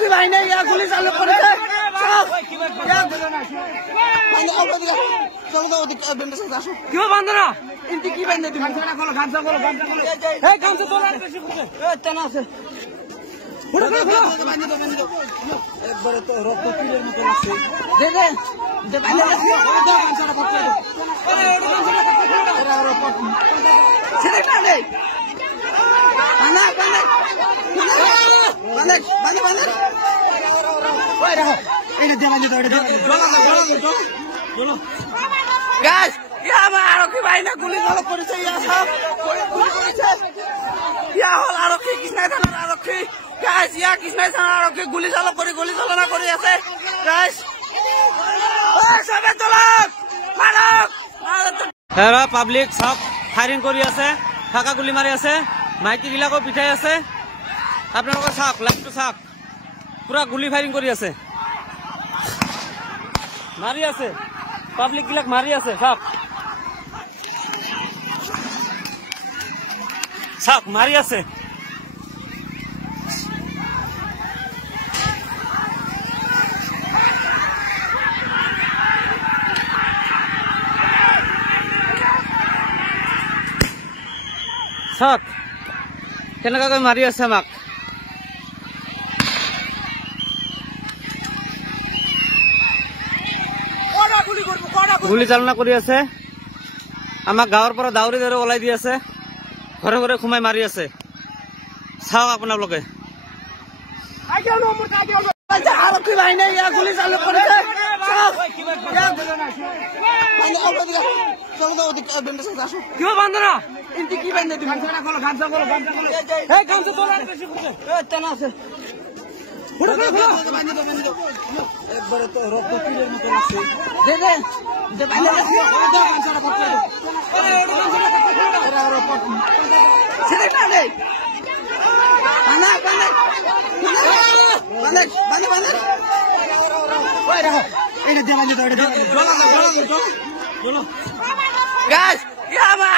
আরক্ষী বাহিনী গুলি চালু করেছে। কেউ বান্ধব না কি বান্ধে তুমি আছে একবারে তো রক্ত তীরের মতো লাগছে। আরক্ষী বাহিনী গুলি চালু করেছে। ইয়া হল আরক্ষী কৃষ্ণাই থানার আরক্ষী কৃষ্ণাই থানার আরক্ষী গুলি চালু করে গুলি চালনা করে আছে। পাব্লিক সব ফায়ারিং কৰি আছে, ফাঁকা গুলি মাৰি আছে, মাইকী বিলাকো পিঠাই আছে। আপোনালোকে চাওক, লাইভটো চাওক, পুৰা গুলি ফায়াৰিং কৰি আছে, মাৰি আছে, পাব্লিক বিলাক মাৰি আছে। চাওক চাওক মাৰি আছে। চাওক কেনেকুৱাকৈ মাৰি আছে আমাক। গুলি চালনা কৰি আছে, আমাক গাঁৱৰ পৰা দাউৰি দাউৰি ওলাই দি আছে, ঘৰে ঘৰে সোমাই মাৰি আছে। চাওক আপোনালোকে আরক্ষী বাহিনী গুলি চালু করেছে। কেউ বান্ধব না কি বান্ধে তুমি আছে একবারে তো রক্ত তীরের মতো লাগছে।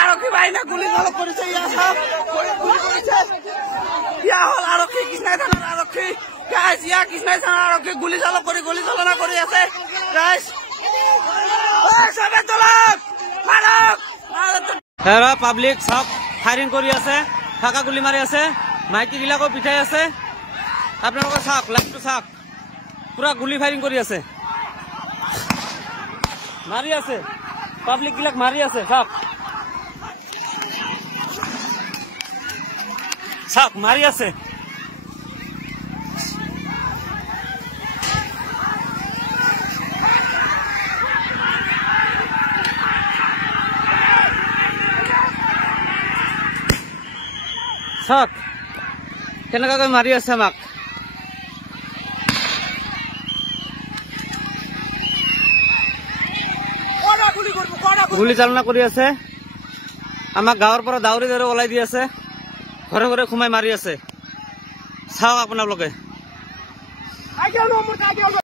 আরক্ষী বাহিনী গুলি চালু করেছে। ইয়া হল আরক্ষী কৃষ্ণাই থানার আরক্ষী কৃষ্ণাই থানার আরক্ষী গুলি চালু করে গুলি চালনা করে আছে। পাব্লিক সব ফায়ারিং কৰি আছে, ফাঁকা গুলি মাৰি আছে, মাইকী বিলাকো পিঠাই আছে। আপোনালোকে চাওক, লাইভটো চাওক, পুৰা গুলি ফায়াৰিং কৰি আছে, মাৰি আছে, পাব্লিক বিলাক মাৰি আছে। চাওক চাওক মাৰি আছে। চাওক কেনেকুৱাকৈ মাৰি আছে আমাক। গুলি চালনা কৰি আছে, আমাক গাঁৱৰ পৰা দাউৰি দাউৰি ওলাই দি আছে, ঘৰে ঘৰে সোমাই মাৰি আছে। চাওক আপোনালোকে।